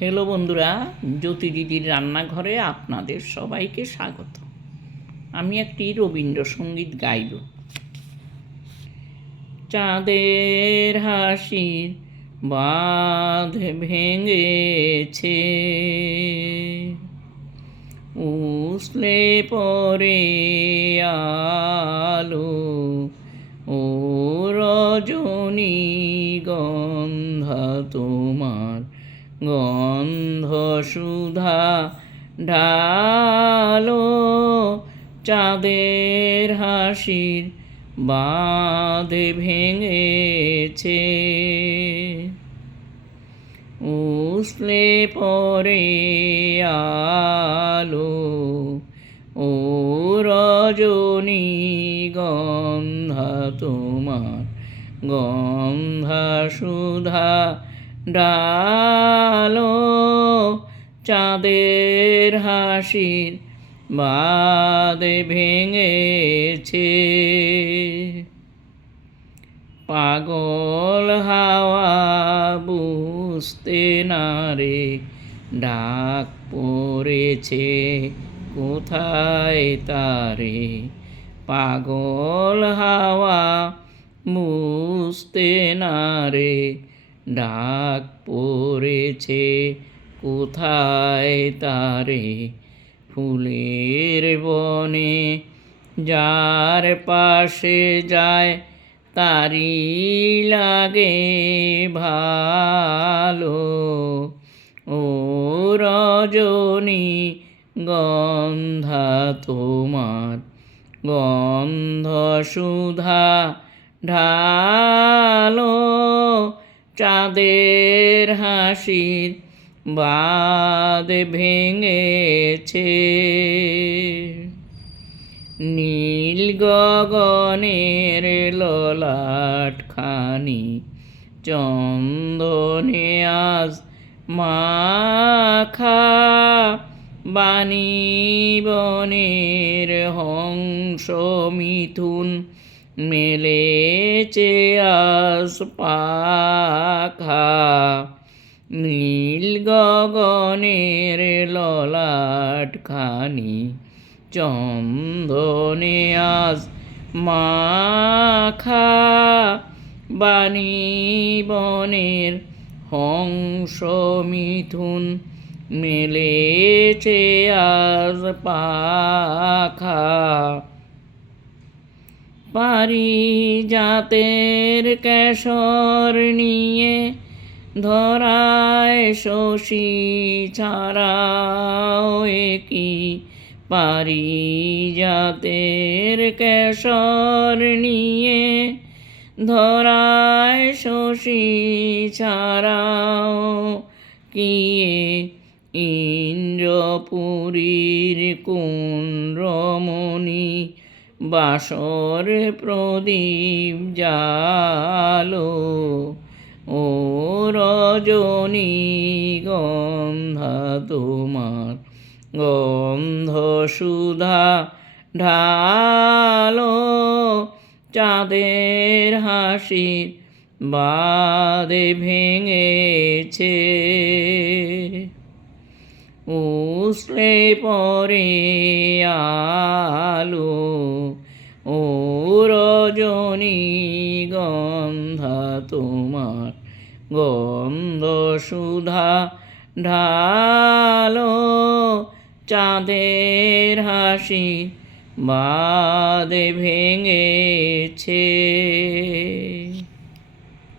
Hello বন্ধুরা, জ্যোতি দিদির রান্নাঘরে আপনাদের সবাইকে স্বাগত। আমি একটি রবীন্দ্রসঙ্গীত গাইব। চাঁদের হাসির বাঁধ ভেঙেছে, উছলে পড়ে আলো ও রজনী গন্ধা তোমার গন্ধ সুধা ঢালো। চাঁদের হাসির বাঁধ ভেঙেছে, উছলে পড়ে আলো ও রজনী গন্ধা তোমার গন্ধা সুধা ডালো। চাঁদের হাসির বাঁধ ভেঙেছে, পাগল হাওয়া বুঝতে না রে ডাক পড়েছে কোথায় তারে। পাগল হাওয়া বুঝতে না রে ডাক পড়েছে কোথায় তারে। ফুলের বনে যার পাশে যায় তারি লাগে ভালো ও রজনী গন্ধা তোমার গন্ধ সুধা ঢালো। চাঁদের হাসির বাঁধ ভেঙেছে, নীল গগনের ললাট খানি চন্দনে আজ মাখা। বাণী বনের হংস মিথুন মেলেছে আজ পাখা। নীল গগনের ললাট খানি চন্দনে আজ মাখা। বাণী বনের হংস মিথুন মেলেছে আজ পাখা। পারিজাতের কেশর নিয়ে ধরায় শশী ছাড়াও কি। পারিজাতের কেশর নিয়ে ধরায় শশী ছাড়াও কি। ইন্দ্রপুরীর কোন রমণী বাসর প্রদীপ জালো ও রজনী গন্ধা তোমার গন্ধ সুধা ঢালো। চাঁদের হাসির বাঁধ ভেঙেছে, উছলে পড়ে আলো ও রজনী গন্ধা তোমার গন্ধ সুধা ঢালো। চাঁদের হাসি বাঁধ ভেঙেছে।